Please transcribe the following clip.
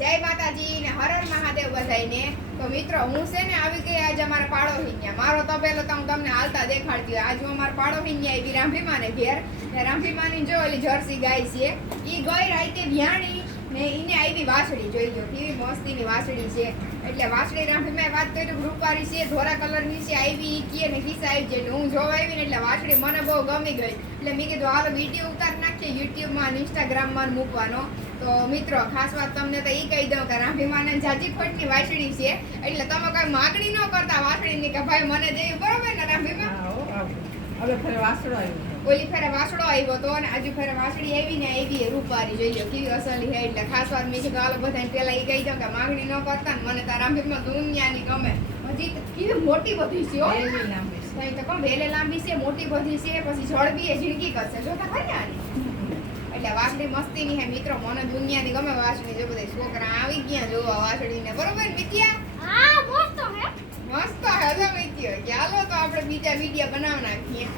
જય માતાજી ને હર હર મહાદેવ બધાઈને. તો મિત્રો હું છે ને આવી ગઈ આજે અમારા પાડોશી મારો તબેલો તો હું તમને હાલતા દેખાડતી હોય. આજ હું અમારા પાડોશી આવી રાંભીમાને ઘેર ને રાંભીમાની જો ઓલી જર્સી ગાય છે ઈ ગઈ રાતે વ્યાણી ને ઈને આવી વાસળી જોઈ લો કેવી મસ્તીની વાસળી છે. એટલે વાસળી રાંભીમાં વાત કરી રૂપારી છે ધોરા કલરની છે આવી ઈ કે ને કિસ્સા આવી એટલે હું જોવા આવી ને એટલે વાસળી મને બહુ ગમી ગઈ એટલે મેં કીધું હાલો વિડીયો ઉતારી નાખીએ યુટ્યુબમાં અને ઇન્સ્ટાગ્રામમાં મૂકવાનો. તો મિત્રો ખાસ વાત તમને તો એ કહી દઉં કે રાંભીમાને જાજી ફટની વાસળી છે એટલે તમે કઈ માગણી ન કરતા વાસળીની કે ભાઈ મને દેવી બરોબર ને રાંભીમાં. હવે ફરે વાસળો આવ્યો ઓલી ફેરે વાસળો આવ્યો તો અને આજુ ફેરે વાસળી આવી ને આવી રૂપારી જોઈ લો કેવી અસલી છે. એટલે ખાસ વાત મેં કીધું હાલો બધાને પેલા એ કહી દઉં કે માગણી ન કરતા ને મને તારા રાંભીમાં દુનિયાની ગમે. હજી કેવી મોટી બધી છે હો એવી લાંબી છે. તો કહું વેલે લાંબી છે મોટી બધી છે પછી ઝડપી ઝીણકી કરશે જોતા ખરી આની. એટલે વાસળી મસ્તીની હે મિત્રો મને દુનિયાની ગમે વાસળી. જો બધા છોકરા આવી ગયા જોવા વાસળીને બરોબર મિત્યા. મસ્ત હે મસ્ત હે જો મિત્યા ચાલો તો આપણે બીજા વિડિયો બનાવી નાખીએ.